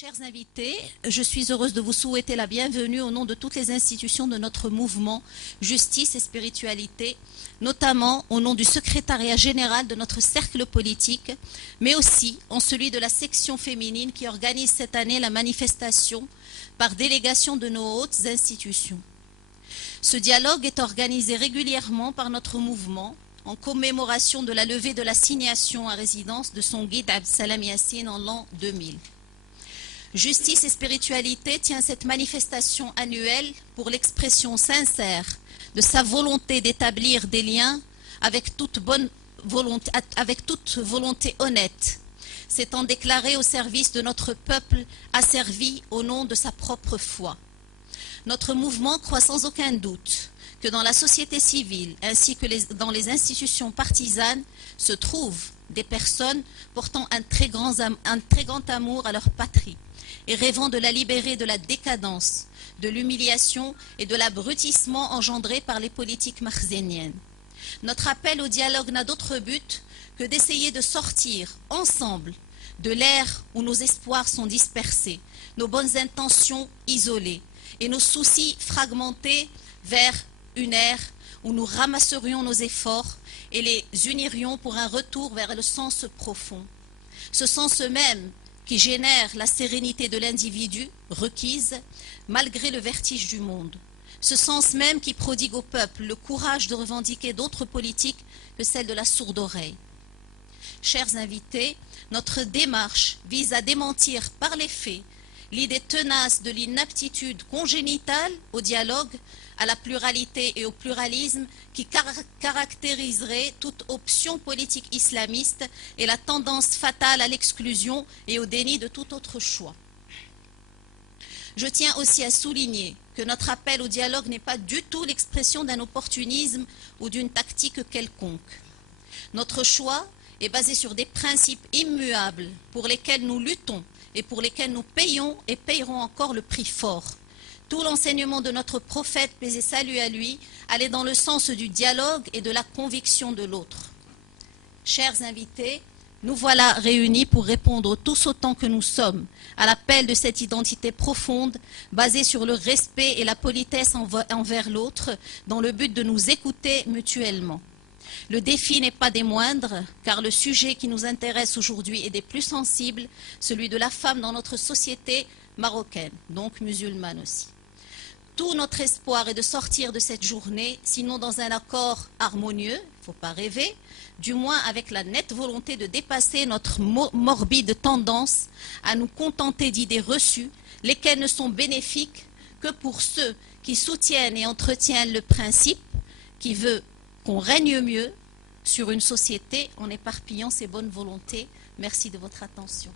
Chers invités, je suis heureuse de vous souhaiter la bienvenue au nom de toutes les institutions de notre mouvement Justice et Spiritualité, notamment au nom du secrétariat général de notre cercle politique, mais aussi en celui de la section féminine qui organise cette année la manifestation par délégation de nos hautes institutions. Ce dialogue est organisé régulièrement par notre mouvement en commémoration de la levée de l'assignation à résidence de son guide Abdsalam Yassine en l'an 2000. Justice et Spiritualité tient cette manifestation annuelle pour l'expression sincère de sa volonté d'établir des liens avec toute volonté honnête, s'étant déclaré au service de notre peuple, asservi au nom de sa propre foi. Notre mouvement croit sans aucun doute que dans la société civile ainsi que dans les institutions partisanes se trouvent des personnes portant un très grand amour à leur patrie et rêvant de la libérer de la décadence, de l'humiliation et de l'abrutissement engendré par les politiques makhzéniennes. Notre appel au dialogue n'a d'autre but que d'essayer de sortir ensemble de l'ère où nos espoirs sont dispersés, nos bonnes intentions isolées et nos soucis fragmentés vers une ère où nous ramasserions nos efforts et les unirions pour un retour vers le sens profond. Ce sens même qui génère la sérénité de l'individu requise malgré le vertige du monde. Ce sens même qui prodigue au peuple le courage de revendiquer d'autres politiques que celle de la sourde oreille. Chers invités, notre démarche vise à démentir par les faits l'idée tenace de l'inaptitude congénitale au dialogue, à la pluralité et au pluralisme qui caractériserait toute option politique islamiste et la tendance fatale à l'exclusion et au déni de tout autre choix. Je tiens aussi à souligner que notre appel au dialogue n'est pas du tout l'expression d'un opportunisme ou d'une tactique quelconque. Notre choix est basé sur des principes immuables pour lesquels nous luttons et pour lesquels nous payons et payerons encore le prix fort. Tout l'enseignement de notre prophète, paix et salut à lui, allait dans le sens du dialogue et de la conviction de l'autre. Chers invités, nous voilà réunis pour répondre tous autant que nous sommes à l'appel de cette identité profonde basée sur le respect et la politesse envers l'autre dans le but de nous écouter mutuellement. Le défi n'est pas des moindres, car le sujet qui nous intéresse aujourd'hui est des plus sensibles, celui de la femme dans notre société marocaine, donc musulmane aussi. Tout notre espoir est de sortir de cette journée, sinon dans un accord harmonieux, il ne faut pas rêver, du moins avec la nette volonté de dépasser notre morbide tendance à nous contenter d'idées reçues, lesquelles ne sont bénéfiques que pour ceux qui soutiennent et entretiennent le principe qui veut qu'on règne mieux sur une société en éparpillant ses bonnes volontés. Merci de votre attention.